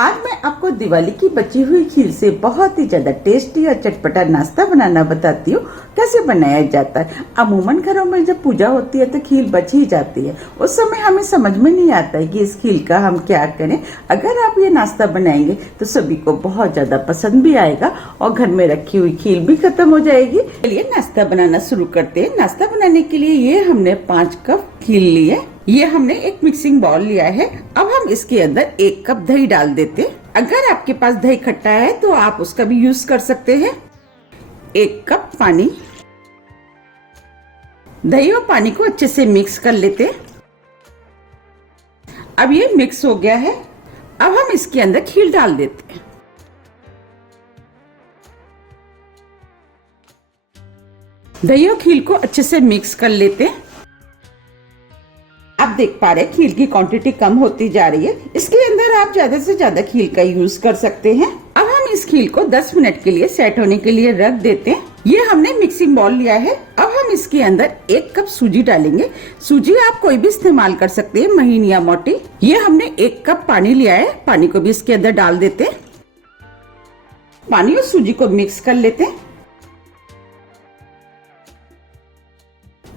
आज मैं आपको दिवाली की बची हुई खीर से बहुत ही ज्यादा टेस्टी और चटपटा नाश्ता बनाना बताती हूँ कैसे बनाया जाता है। अमूमन घरों में जब पूजा होती है तो खीर बच ही जाती है। उस समय हमें समझ में नहीं आता है कि इस खीर का हम क्या करें। अगर आप ये नाश्ता बनाएंगे तो सभी को बहुत ज्यादा पसंद भी आएगा और घर में रखी हुई खीर भी खत्म हो जाएगी। चलिए नाश्ता बनाना शुरू करते हैं। नाश्ता बनाने के लिए ये हमने 5 कप खीर ली है। ये हमने एक मिक्सिंग बाउल लिया है। अब हम इसके अंदर 1 कप दही डाल देते हैं। अगर आपके पास दही खट्टा है तो आप उसका भी यूज कर सकते हैं। 1 कप पानी। दही और पानी को अच्छे से मिक्स कर लेते हैं। अब ये मिक्स हो गया है। अब हम इसके अंदर खीर डाल देते हैं। दही और खीर को अच्छे से मिक्स कर लेते हैं। आप देख पा रहे हैं खीर की क्वांटिटी कम होती जा रही है। इसके अंदर आप ज्यादा से ज्यादा खीर का यूज कर सकते हैं। अब हम इस खीर को 10 मिनट के लिए सेट होने के लिए रख देते हैं। ये हमने मिक्सिंग बाउल लिया है। अब हम इसके अंदर 1 कप सूजी डालेंगे। सूजी आप कोई भी इस्तेमाल कर सकते हैं, महीन या मोटी। ये हमने 1 कप पानी लिया है। पानी को भी इसके अंदर डाल देते हैं। पानी और सूजी को मिक्स कर लेते हैं।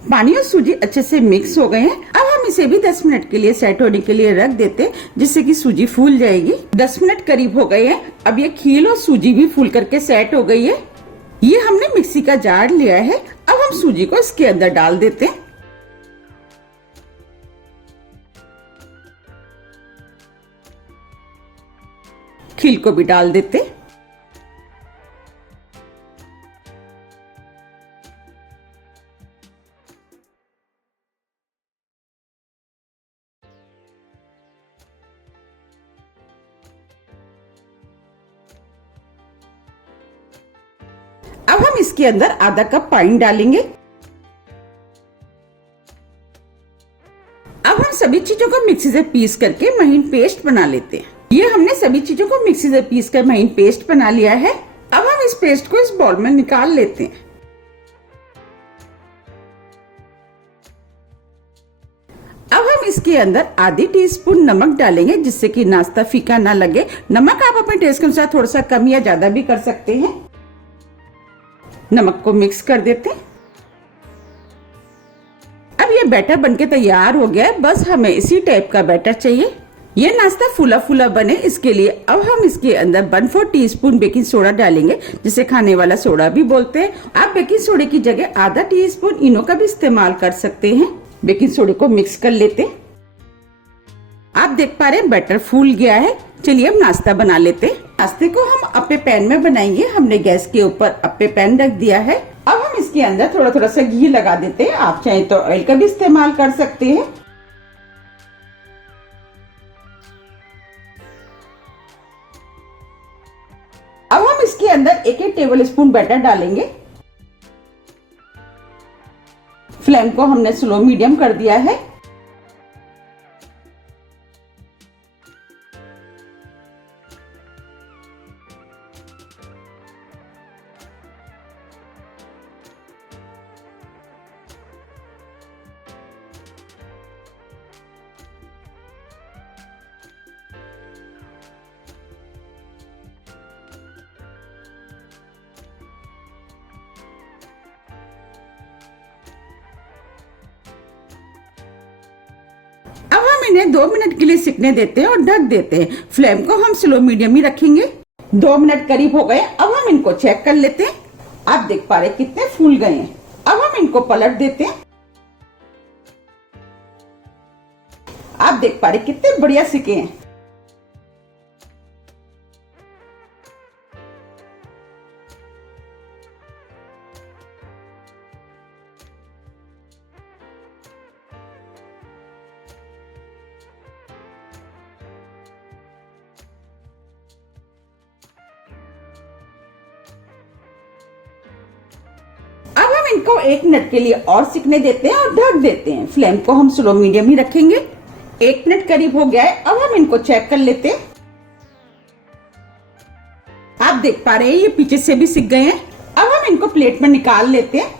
पानी और सूजी अच्छे से मिक्स हो गए हैं। अब हम इसे भी 10 मिनट के लिए सेट होने के लिए रख देते हैं, जिससे कि सूजी फूल जाएगी। 10 मिनट करीब हो गए हैं। अब ये खीर और सूजी भी फूल करके सेट हो गई है। ये हमने मिक्सी का जार लिया है। अब हम सूजी को इसके अंदर डाल देते हैं। खीर को भी डाल देते हैं। अब हम इसके अंदर आधा कप पानी डालेंगे। अब हम सभी चीजों को मिक्सी से पीस करके महीन पेस्ट बना लेते हैं। ये हमने सभी चीजों को मिक्सी से पीस कर महीन पेस्ट बना लिया है। अब हम इस पेस्ट को इस बाउल में निकाल लेते हैं। अब हम इसके अंदर आधी टीस्पून नमक डालेंगे, जिससे कि नाश्ता फीका ना लगे। नमक आप अपने टेस्ट के अनुसार थोड़ा सा कम या ज्यादा भी कर सकते हैं। नमक को मिक्स कर देते हैं। अब ये बैटर बनके तैयार हो गया है। बस हमें इसी टाइप का बैटर चाहिए। ये नाश्ता फूला फूला बने, इसके लिए अब हम इसके अंदर 1/4 टीस्पून बेकिंग सोडा डालेंगे, जिसे खाने वाला सोडा भी बोलते हैं। आप बेकिंग सोडे की जगह आधा टीस्पून इनो का भी इस्तेमाल कर सकते हैं। बेकिंग सोडे को मिक्स कर लेते हैं। आप देख पा रहे हैं बैटर फूल गया है। चलिए अब नाश्ता बना लेते हैं। नाश्ते को हम अपने पैन में बनाएंगे। हमने गैस के ऊपर अपने पैन रख दिया है। अब हम इसके अंदर थोड़ा थोड़ा सा घी लगा देते हैं। आप चाहे तो ऑयल का भी इस्तेमाल कर सकते हैं। अब हम इसके अंदर 1-1 टेबल स्पून बैटर डालेंगे। फ्लेम को हमने स्लो मीडियम कर दिया है। अब हम इन्हें 2 मिनट के लिए सिकने देते हैं और ढक देते हैं। फ्लेम को हम स्लो मीडियम ही रखेंगे। 2 मिनट करीब हो गए। अब हम इनको चेक कर लेते हैं। आप देख पा रहे कितने फूल गए हैं। अब हम इनको पलट देते हैं। आप देख पा रहे कितने बढ़िया सिके हैं। इनको 1 मिनट के लिए और सिकने देते हैं और ढक देते हैं। फ्लेम को हम स्लो मीडियम ही रखेंगे। 1 मिनट करीब हो गया है। अब हम इनको चेक कर लेते हैं। आप देख पा रहे हैं ये पीछे से भी सिक गए हैं। अब हम इनको प्लेट में निकाल लेते हैं।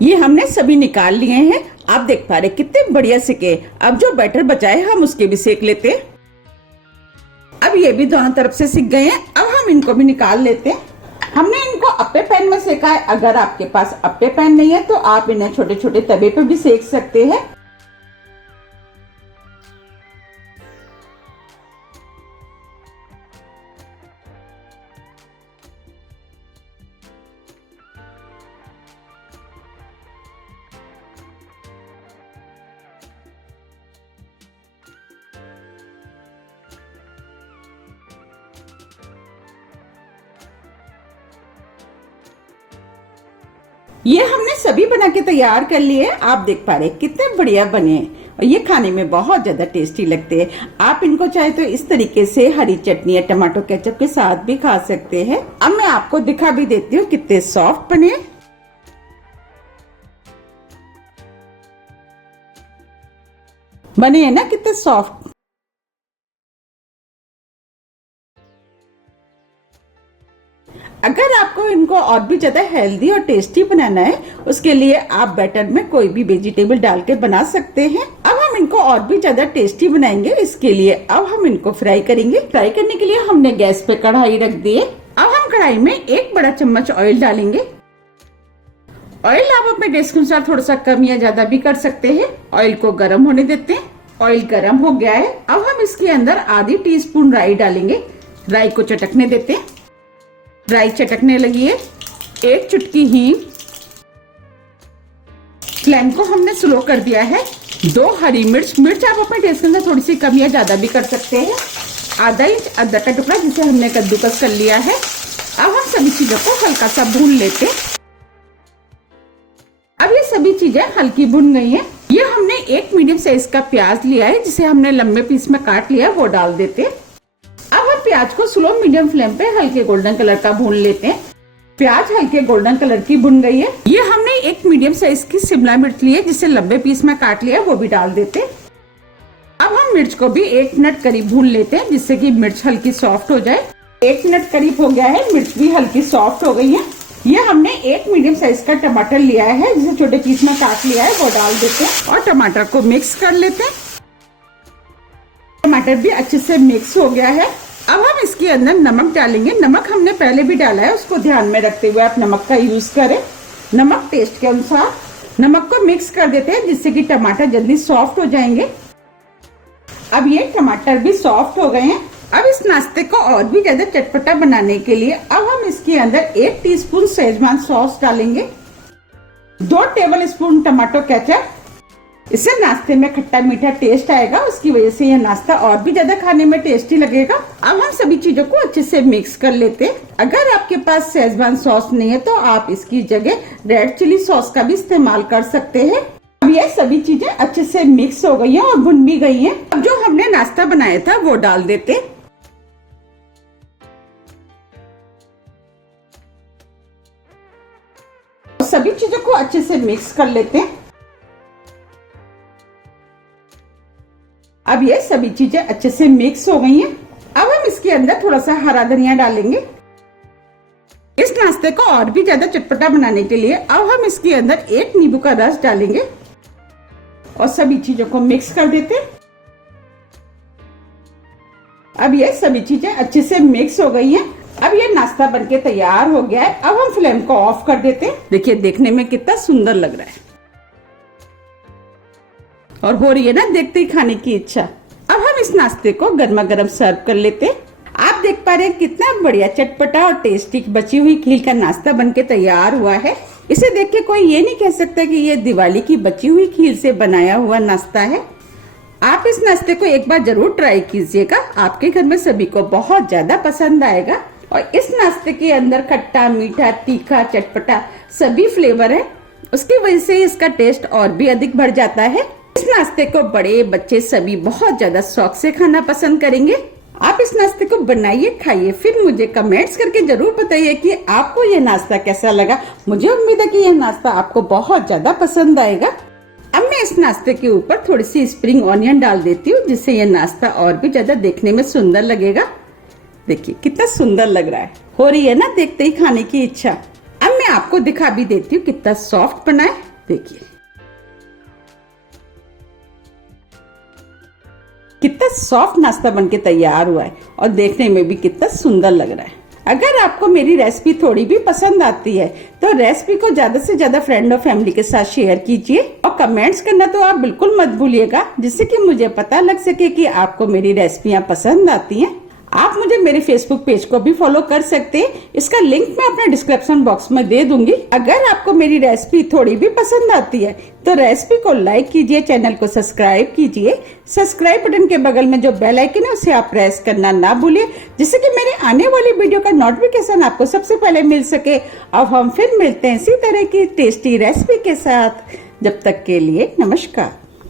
ये हमने सभी निकाल लिए हैं। आप देख पा रहे कितने बढ़िया सिके। अब जो बैटर बचा है हम उसके भी सेक लेते हैं। अब ये भी दोनों तरफ से सिक गए हैं। अब हम इनको भी निकाल लेते हैं। हमने इनको अप्पे पैन में सेका है। अगर आपके पास अप्पे पैन नहीं है तो आप इन्हें छोटे छोटे तवे पे भी सेक सकते हैं। ये हमने सभी बना के तैयार कर लिए। आप देख पा रहे कितने बढ़िया बने हैं और ये खाने में बहुत ज्यादा टेस्टी लगते हैं। आप इनको चाहे तो इस तरीके से हरी चटनी या टमाटो केचप के साथ भी खा सकते हैं। अब मैं आपको दिखा भी देती हूँ कितने सॉफ्ट बने। बने हैं ना कितने सॉफ्ट। अगर आपको इनको और भी ज्यादा हेल्दी और टेस्टी बनाना है उसके लिए आप बैटर में कोई भी वेजिटेबल डाल के बना सकते हैं। अब हम इनको और भी ज्यादा टेस्टी बनाएंगे। इसके लिए अब हम इनको फ्राई करेंगे। फ्राई करने के लिए हमने गैस पे कढ़ाई रख दी है। अब हम कढ़ाई में 1 बड़ा चम्मच ऑयल डालेंगे। ऑयल आप अपने टेस्ट के अनुसार थोड़ा सा कम या ज्यादा भी कर सकते हैं। ऑयल को गर्म होने देते हैं। ऑयल गर्म हो गया है। अब हम इसके अंदर आधी टीस्पून राई डालेंगे। राई को चटकने देते हैं। राई चटकने लगी है। 1 चुटकी हींग। फ्लेम को हमने स्लो कर दिया है। 2 हरी मिर्च। मिर्च आप अपने टेस्ट के अंदर थोड़ी सी कम या ज्यादा भी कर सकते हैं। आधा इंच अदरक का टुकड़ा जिसे हमने कद्दूकस कर लिया है। अब हम सभी चीजों को हल्का सा भून लेते हैं। अब ये सभी चीजें हल्की भुन गई हैं। ये हमने 1 मीडियम साइज का प्याज लिया है जिसे हमने लंबे पीस में काट लिया है, वो डाल देते हैं। अब हम प्याज को स्लो मीडियम फ्लेम पे हल्के गोल्डन कलर का भून लेते हैं। प्याज हल्के गोल्डन कलर की भुन गई है। ये हमने 1 मीडियम साइज की शिमला मिर्च ली है जिसे लंबे पीस में काट लिया है, वो भी डाल देते हैं। अब हम मिर्च को भी 1 मिनट करीब भून लेते हैं जिससे कि मिर्च हल्की सॉफ्ट हो जाए। 1 मिनट करीब हो गया है। मिर्च भी हल्की सॉफ्ट हो गई है। ये हमने 1 मीडियम साइज का टमाटर लिया है जिसे छोटे पीस में काट लिया है, वो डाल देते हैं और टमाटर को मिक्स कर लेते हैं। टमाटर भी अच्छे से मिक्स हो गया है। अब हम इसके अंदर नमक डालेंगे। नमक हमने पहले भी डाला है, उसको ध्यान में रखते हुए आप नमक का यूज करें। नमक टेस्ट के अनुसार। नमक को मिक्स कर देते हैं जिससे कि टमाटर जल्दी सॉफ्ट हो जाएंगे। अब ये टमाटर भी सॉफ्ट हो गए हैं। अब इस नाश्ते को और भी ज्यादा चटपटा बनाने के लिए अब हम इसके अंदर 1 टीस्पून शेजवान सॉस डालेंगे। 2 टेबल स्पून टमाटो केचप। इससे नाश्ते में खट्टा मीठा टेस्ट आएगा। उसकी वजह से यह नाश्ता और भी ज्यादा खाने में टेस्टी लगेगा। अब हम सभी चीजों को अच्छे से मिक्स कर लेते हैं। अगर आपके पास शेजवान सॉस नहीं है तो आप इसकी जगह रेड चिली सॉस का भी इस्तेमाल कर सकते हैं। अब ये सभी चीजें अच्छे से मिक्स हो गई हैं और भुन भी गई हैं। अब जो हमने नाश्ता बनाया था वो डाल देते हैं। सभी चीजों को अच्छे से मिक्स कर लेते हैं। अब ये सभी चीजें अच्छे से मिक्स हो गई हैं। अब हम इसके अंदर थोड़ा सा हरा धनिया डालेंगे। इस नाश्ते को और भी ज्यादा चटपटा बनाने के लिए अब हम इसके अंदर 1 नींबू का रस डालेंगे और सभी चीजों को मिक्स कर देते हैं। अब ये सभी चीजें अच्छे से मिक्स हो गई हैं। अब ये नाश्ता बनके तैयार हो गया है। अब हम फ्लेम को ऑफ कर देते हैं। देखिए देखने में कितना सुंदर लग रहा है और हो रही है ना देखते ही खाने की इच्छा। अब हम इस नाश्ते को गर्मा गर्म सर्व कर लेते हैं। आप देख पा रहे हैं कितना बढ़िया चटपटा और टेस्टी बची हुई खीर का नाश्ता बनके तैयार हुआ है। इसे देख के कोई ये नहीं कह सकता कि ये दिवाली की बची हुई खीर से बनाया हुआ नाश्ता है। आप इस नाश्ते को एक बार जरूर ट्राई कीजिएगा। आपके घर में सभी को बहुत ज्यादा पसंद आएगा। और इस नाश्ते के अंदर खट्टा मीठा तीखा चटपटा सभी फ्लेवर है, उसकी वजह से इसका टेस्ट और भी अधिक बढ़ जाता है। इस नाश्ते को बड़े बच्चे सभी बहुत ज्यादा शौक से खाना पसंद करेंगे। आप इस नाश्ते को बनाइए, खाइए, फिर मुझे कमेंट्स करके जरूर बताइए कि आपको ये नाश्ता कैसा लगा। मुझे उम्मीद है कि यह नाश्ता आपको बहुत ज्यादा पसंद आएगा। अब मैं इस नाश्ते के ऊपर थोड़ी सी स्प्रिंग ऑनियन डाल देती हूँ जिससे यह नाश्ता और भी ज्यादा देखने में सुंदर लगेगा। देखिए कितना सुंदर लग रहा है। हो रही है ना देखते ही खाने की इच्छा। अब मैं आपको दिखा भी देती हूँ कितना सॉफ्ट बना है। देखिए कितना सॉफ्ट नाश्ता बनके तैयार हुआ है और देखने में भी कितना सुंदर लग रहा है। अगर आपको मेरी रेसिपी थोड़ी भी पसंद आती है तो रेसिपी को ज्यादा से ज्यादा फ्रेंड और फैमिली के साथ शेयर कीजिए और कमेंट्स करना तो आप बिल्कुल मत भूलिएगा, जिससे कि मुझे पता लग सके कि आपको मेरी रेसिपियां पसंद आती हैं। आप मुझे मेरे फेसबुक पेज को भी फॉलो कर सकते हैं, इसका लिंक मैं अपने डिस्क्रिप्शन बॉक्स में दे दूंगी। अगर आपको मेरी रेसिपी थोड़ी भी पसंद आती है तो रेसिपी को लाइक कीजिए, चैनल को सब्सक्राइब कीजिए। सब्सक्राइब बटन के बगल में जो बेल आइकन है उसे आप प्रेस करना ना भूलिए, जिससे कि मेरे आने वाली वीडियो का नोटिफिकेशन आपको सबसे पहले मिल सके। अब हम फिर मिलते हैं इसी तरह की टेस्टी रेसिपी के साथ। जब तक के लिए नमस्कार।